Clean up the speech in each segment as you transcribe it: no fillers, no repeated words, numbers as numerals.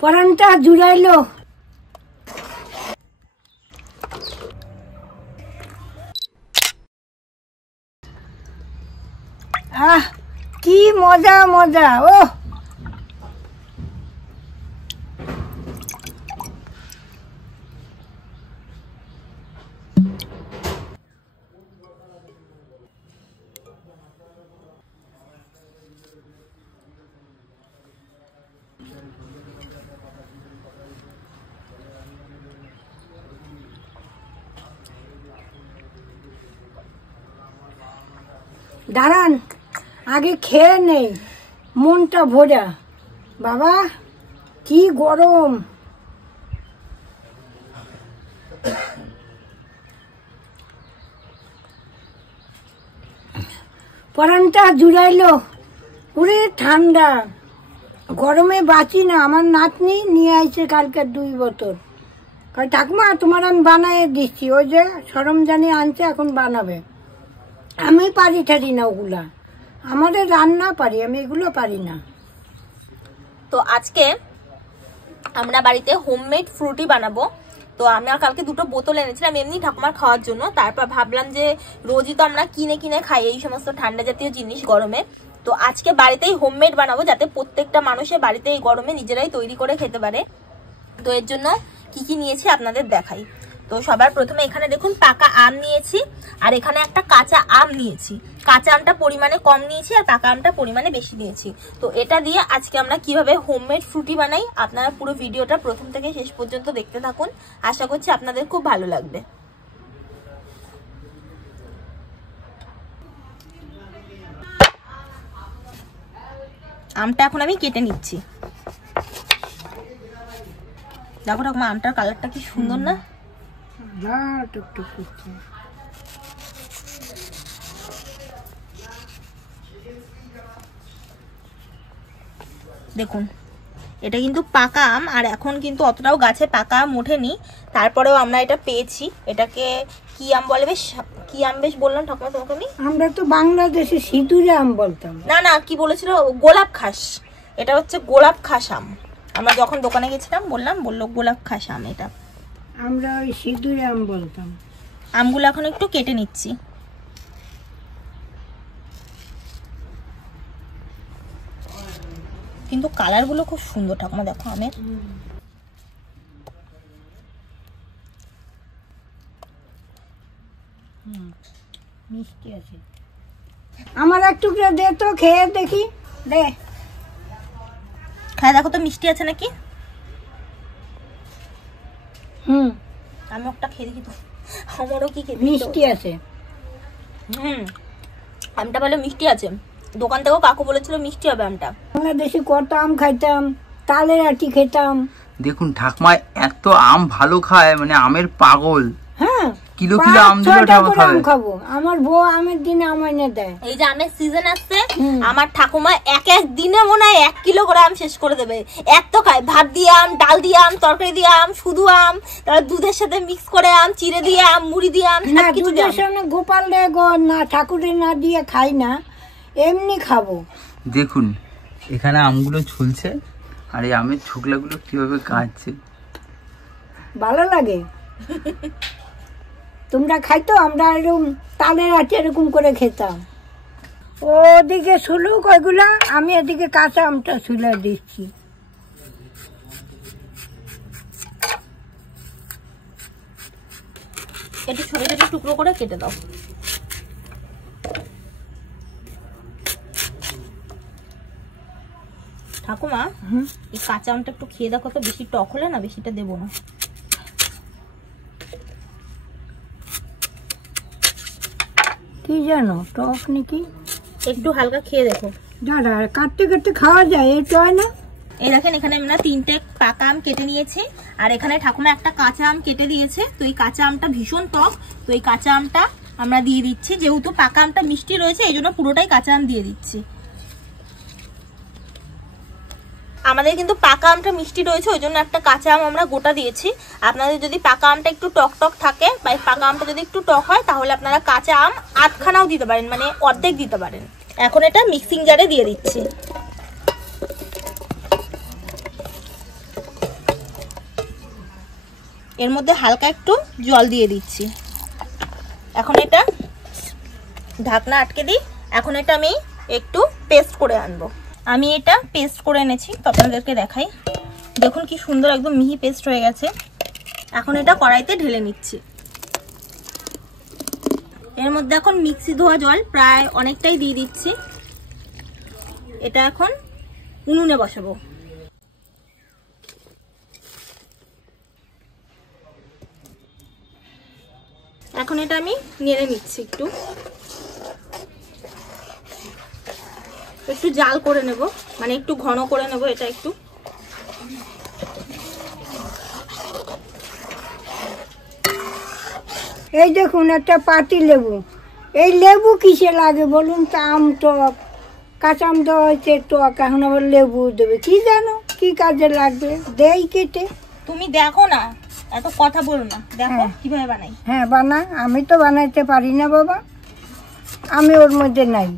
পরানটা জুড়াইলো। আহ কি মজা মজা। ও দাঁড়ান, আগে খেয়ে নেই, মনটা ভরা। বাবা কি গরম। পরানটা জুড়াইলো। পুরে ঠান্ডা, গরমে বাঁচি না। আমার নাতনি নিয়ে আইছে কালকে 2 বোতল। ঠাকুমা তোমার আমি বানায় দিচ্ছি। ওই যে সরঞ্জানি আনছে, এখন বানাবে। আমি পারি ঠারি না ওগুলা, আমাদের রান্না পারি, আমি এগুলো পারি না। তো আজকে আমরা বাড়িতে হোমমেড ফ্রুটি বানাবো। তো আমরা কালকে 2টো বোতল এনেছিলাম এমনি ঠাকুমার খাওয়ার জন্য। তারপর ভাবলাম যে রোজই তো আমরা কিনে কিনে খাই এই সমস্ত ঠান্ডা জাতীয় জিনিস গরমে, তো আজকে বাড়িতেই হোমমেড বানাবো, যাতে প্রত্যেকটা মানুষের বাড়িতে এই গরমে নিজেরাই তৈরি করে খেতে পারে। তো এর জন্য কি কি নিয়েছি আপনাদের দেখাই। তো সবার প্রথমে এখানে দেখুন পাকা আম নিয়েছি, আর এখানে একটা কাঁচা আম নিয়েছি। কাঁচা আমটা পরিমাণে কম নিয়েছি আর পাকা আমটা পরিমাণে বেশি নিয়েছি। তো এটা দিয়ে আজকে আমরা কিভাবে হোমমেড ফ্রুটি বানাই, আপনারা পুরো ভিডিওটা প্রথম থেকে শেষ পর্যন্ত দেখতে থাকুন। আশা করছি আপনাদের খুব ভালো লাগবে। আমটা এখন আমি কেটে নিচ্ছি। দেখো ঠাকুমা আমটার কালারটা কি সুন্দর না? দেখুন এটা কিন্তু পাকা আম, আর এখন কিন্তু অতটাও গাছে পাকা আম ওঠেনি, তারপরেও আমরা এটা পেয়েছি। এটাকে কি আম বলে বেশ, কি আম বেশ বললাম ঠাকুমা তোমাকে আমি? আমরা তো বাংলাদেশে সিঁদুরে আম বলতাম। না না, কি বলেছিল, গোলাপ খাস। এটা হচ্ছে গোলাপ খাস আম। আমরা যখন দোকানে গেছিলাম বললো গোলাপ খাস আম। এটা আমরা ওই সিঁদুরে আম বলতাম। আমগুলো এখন একটু কেটে নিচ্ছি। কিন্তু কালার গুলো খুব সুন্দর ঠাকুমা, দেখো আমের। মিষ্টি আছে। আমার এক টুকরা দে তো, খেয়ে দেখি। দে, খায় দেখো তো মিষ্টি আছে নাকি। আমি একটা খেয়ে দেখি তো, আমারও কি খেতে মিষ্টি আছে। আমটা ভালো মিষ্টি আছে। দোকান থেকেও কাকু বলেছিল মিষ্টি হবে আমটা। বাংলাদেশে কত আম খাইতাম, তালের আটি খেতাম। দেখুন ঠাকুমা এত আম ভালো খায়, মানে আমের পাগল। হ্যাঁ, কিলো কিলো আম দিলে ঠাকুমা খাবো। আমার বউ আমের দিনে আম এনে দেয়। এই যে আমের সিজন আসছে, আমার ঠাকুমা এক দিনে মনে হয় 1 কিলো করে আম শেষ করে দেবে। এত খায়, ভাত দিয়ে আম, ডাল দিয়ে আম, তরকারি দিয়ে আম, শুধু আম, তারপর দুধের সাথে মিক্স করে আম, চিড়ে দিয়ে আম, মুড়ি দিয়ে আম, সবকিছু দিয়ে আম। গোপাল না ঠাকুরের না দিয়ে খাই না, এমনি খাবো। দেখুন এখানে আমগুলো ঝুলছে, আর এই আমের ছোকলাগুলো কিভাবে কাটছে, ভালো লাগে। তোমরা খাইতো, আমরা এরকম তালের আটি এরকম করে খেতাম। ওদিকে শুলুক ওইগুলা, আমি এদিকে কাঁচা আমটা শুলে দিচ্ছি। একটু ছোট ছোট টুকরো করে কেটে দাও। ঠাকুমা এই কাঁচা আমটা একটু খেয়ে দেখো তো, বেশি টক হলে না বেশিটা দেবো না। কি জানো টক নাকি, একটু হালকা খেয়ে দেখো। দাঁড়া, কাটতে কাটতে খাওয়া যায়, এটা হয় না। এই দেখেন এখানে আমরা 3টে পাকা আম কেটে নিয়েছি, আর এখানে ঠাকুমা একটা কাঁচা আম কেটে দিয়েছে। তো এই কাঁচা আমটা ভীষণ টক, তো এই কাঁচা আমটা আমরা দিয়ে দিচ্ছি। যেহেতু পাকা আমটা মিষ্টি রয়েছে, এই জন্য পুরোটাই কাঁচা আম দিয়ে দিচ্ছি। আমাদের কিন্তু পাকা আমটা মিষ্টি রয়েছে, ওই জন্য একটা কাঁচা আম আমরা গোটা দিয়েছি। আপনাদের যদি পাকা আমটা একটু টক টক থাকে, বা পাকা আমটা যদি একটু টক হয়, তাহলে আপনারা কাঁচা আম আধখানাও দিতে পারেন, মানে অর্ধেক দিতে পারেন। এখন এটা মিক্সিং জারে দিয়ে দিচ্ছি। এর মধ্যে হালকা একটু জল দিয়ে দিচ্ছি। এখন এটা ঢাকনা আটকে দিই। এখন এটা আমি একটু পেস্ট করে আনবো। আমি এটা পেস্ট করে এনেছি, তো আপনাদেরকে দেখাই। দেখুন কি সুন্দর একদম মিহি পেস্ট হয়ে গেছে। এখন এটা কড়াইতে ঢেলে নিচ্ছি। এর মধ্যে এখন মিক্সি ধোয়া জল প্রায় অনেকটাই দিয়ে দিচ্ছি। এটা এখন উনুনে বসাবো। এখন এটা আমি নেড়ে নিচ্ছি, একটু জাল করে নেব, মানে একটু ঘন করে নেব এটা একটু। এই দেখুন একটা পাতি লেবু। এই লেবু কিসে লাগে বলুন তো? আম টক, কাঁচা আম দেওয়া হয়েছে টক, এখন আবার লেবু দেবে, কি জানো কি কাজে লাগবে? দেই কেটে। তুমি দেখো না, এত কথা বলো না, দেখো কিভাবে বানাই। হ্যাঁ বানা, আমি তো বানাইতে পারি না বাবা, আমি ওর মধ্যে নাই।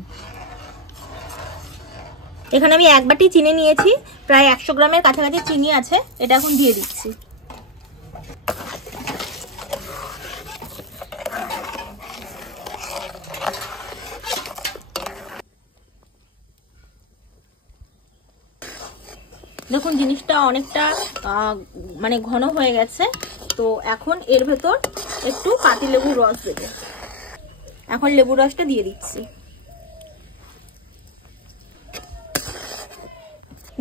এখানে আমি 1 বাটি চিনি নিয়েছি, প্রায় 100 গ্রামের কাছাকাছি চিনি আছে। এটা এখন দিয়ে দিচ্ছি। দেখুন জিনিসটা অনেকটা মানে ঘন হয়ে গেছে। তো এখন এর ভেতর একটু পাতি লেবুর রস দেবে। এখন লেবুর রসটা দিয়ে দিচ্ছি।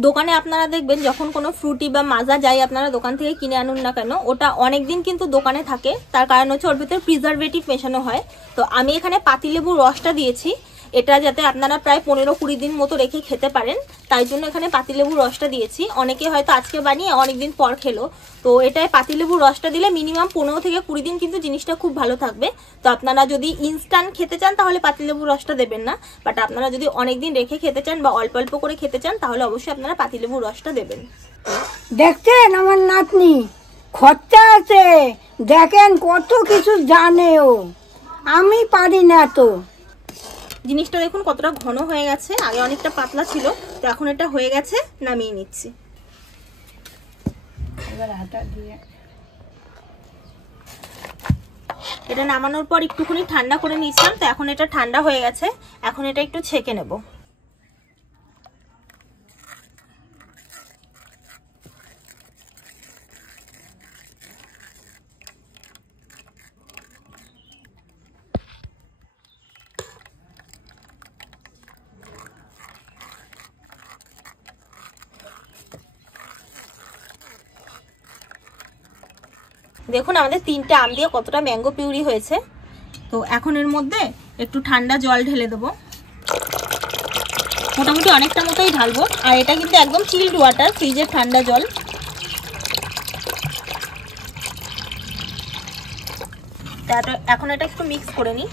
দোকানে আপনারা দেখবেন যখন কোনো ফ্রুটি বা মাজা যায়, আপনারা দোকান থেকে কিনে আনুন না কেন, ওটা অনেকদিন কিন্তু দোকানে থাকে। তার কারণ হচ্ছে ওর ভেতর প্রিজারভেটিভ মেশানো হয়। তো আমি এখানে পাতিলেবুর রসটা দিয়েছি, এটা যাতে আপনারা প্রায় 15-20 দিন মতো রেখে খেতে পারেন, তাই জন্য এখানে পাতিলেবুর রসটা দিয়েছি। অনেকে হয়তো আজকে বানিয়ে অনেকদিন পর খেলো, তো এটাই পাতিলেবুর রসটা দিলে মিনিমাম 15 থেকে 20 দিন কিন্তু জিনিসটা খুব ভালো থাকবে। তো আপনারা যদি ইনস্ট্যান্ট খেতে চান তাহলে পাতিলেবুর রসটা দেবেন না, বাট আপনারা যদি অনেকদিন রেখে খেতে চান বা অল্প অল্প করে খেতে চান তাহলে অবশ্যই আপনারা পাতিলেবুর রসটা দেবেন। দেখছেন আমার নাতনি খরচা আছে, দেখেন কত কিছু জানে ও, আমি পারি না। তো জিনিসটা দেখুন কতটা ঘন হয়ে গেছে, আগে অনেকটা পাতলা ছিল, তো এখন এটা হয়ে গেছে। নামিয়ে নিচ্ছি। এবার আটা দিয়ে এটা নামানোর পর একটুখানি ঠান্ডা করে নিয়েছিলাম, তো এখন এটা ঠান্ডা হয়ে গেছে। এখন এটা একটু ছেঁকে নেব। দেখুন আমাদের 3টে আম দিয়ে কতটা ম্যাঙ্গো পিউরি হয়েছে। তো এখন এর মধ্যে একটু ঠান্ডা জল ঢেলে দেবো, মোটামুটি অনেকটা মতোই ঢালবো। আর এটা কিন্তু একদম চিল্ড ওয়াটার, ফ্রিজের ঠান্ডা জল। এখন এটা একটু মিক্স করে নিই।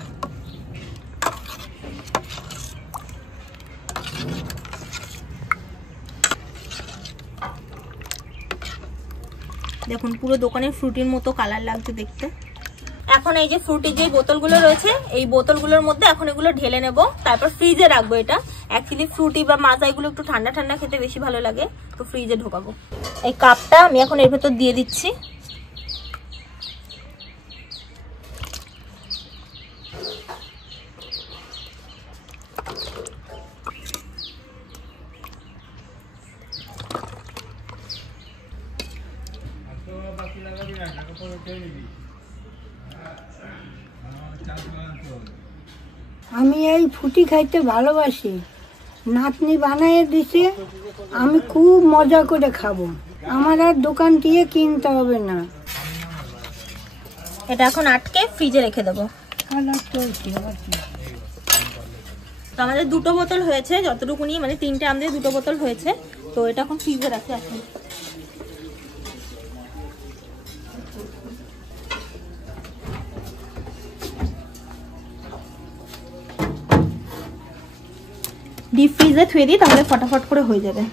দেখুন পুরো দোকানের ফ্রুটির মতো কালার লাগছে দেখতে। এখন এই যে ফ্রুটির যে বোতলগুলো রয়েছে, এই বোতলগুলোর মধ্যে এখন এগুলো ঢেলে নেব, তারপর ফ্রিজে রাখবো। এটা অ্যাকচুয়ালি ফ্রুটি বা মাজা এগুলো একটু ঠান্ডা ঠান্ডা খেতে বেশি ভালো লাগে, তো ফ্রিজে ঢোকাবো। এই কাপটা আমি এখন এর ভেতর দিয়ে দিচ্ছি। আমি এই ফুটি খাইতে ভালোবাসি, নাতনি বানিয়ে দিছে, আমি খুব মজা করে খাবো, আমার আর দোকান দিয়ে কিনতে হবে না। এটা এখন আটকে ফ্রিজে রেখে দেবো। তো আমাদের 2টো বোতল হয়েছে, যতটুকুনি মানে 3টে আমাদের 2টো বোতল হয়েছে। তো এটা এখন ফ্রিজে রাখি। এখন ডিপ ফ্রিজে থুয়ে দিই, তাহলে ফটাফট করে হয়ে যাবে।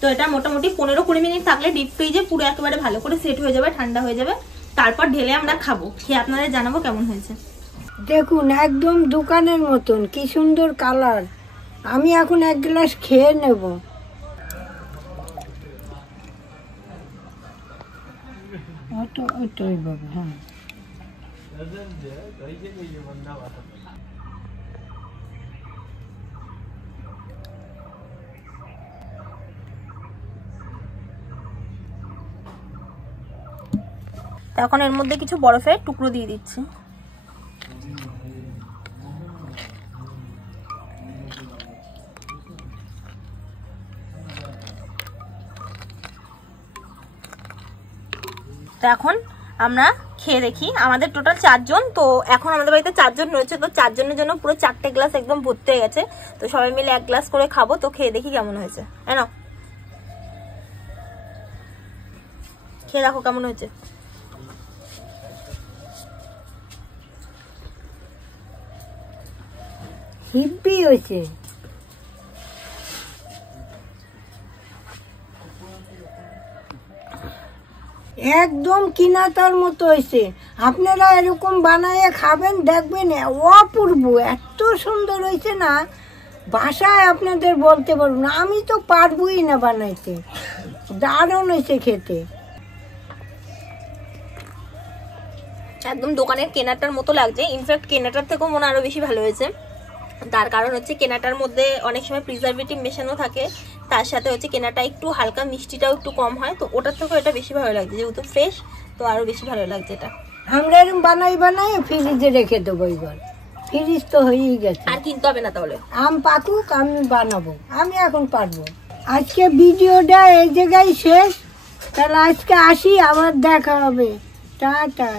তো এটা মোটামুটি 15-20 মিনিট থাকলে ডিপ ফ্রিজে পুরো একেবারে ভালো করে সেট হয়ে যাবে, ঠান্ডা হয়ে যাবে। তারপর ঢেলে আমরা খাবো, খেয়ে আপনাদের জানাবো কেমন হয়েছে। দেখুন একদম দোকানের মতন, কি সুন্দর কালার। আমি এখন এক গ্লাস খেয়ে নেব। হ্যাঁ, এখন এর মধ্যে কিছু বরফের টুকরো দিয়ে দিচ্ছি। তো এখন আমরা খেয়ে দেখি। আমাদের টোটাল 4 জন, তো এখন আমাদের বাড়িতে 4 জন রয়েছে, তো 4 জনের জন্য পুরো 4টে গ্লাস একদম ভর্তি হয়ে গেছে। তো সবাই মিলে 1 গ্লাস করে খাবো। তো খেয়ে দেখি কেমন হয়েছে। নাও খেয়ে দেখো কেমন হয়েছে। হিব্বি হয়েছে। একদম কিনাতার মতো হয়েছে। আপনারা এরকম বানায় খাবেন, দেখবেন অপূর্ব, এত সুন্দর হয়েছে না, ভাষায় আপনাদের বলতে পারবো না। আমি তো পারবই না বানাইতে, দারুণ হয়েছে খেতে। একদম দোকানের কেনাটার মতো লাগছে, ইনফ্যাক্ট কেনাটার থেকেও মনে আরো বেশি ভালো হয়েছে। তার কারণ হচ্ছে কেনাটার মধ্যে অনেক সময় প্রিজারভেটিভ মেশানো থাকে, তার সাথে হচ্ছে কেনাটা একটু হালকা মিষ্টিটাও একটু কম হয়, তো ওটার থেকেও এটা বেশি ভালো লাগছে, যেহেতু ফ্রেশ, তো আরো বেশি ভালো লাগছে এটা। আমরা এরকম বানাই ফ্রিজে রেখে দেবো। এবার ফ্রিজ তো হয়েই গেছে, আর কিনতে হবে না। তাহলে আম পাকুক, আমি বানাবো, আমি এখন পারবো। আজকে ভিডিওটা এই জায়গায় শেষ। তাহলে আজকে আসি, আবার দেখা হবে। টাটা।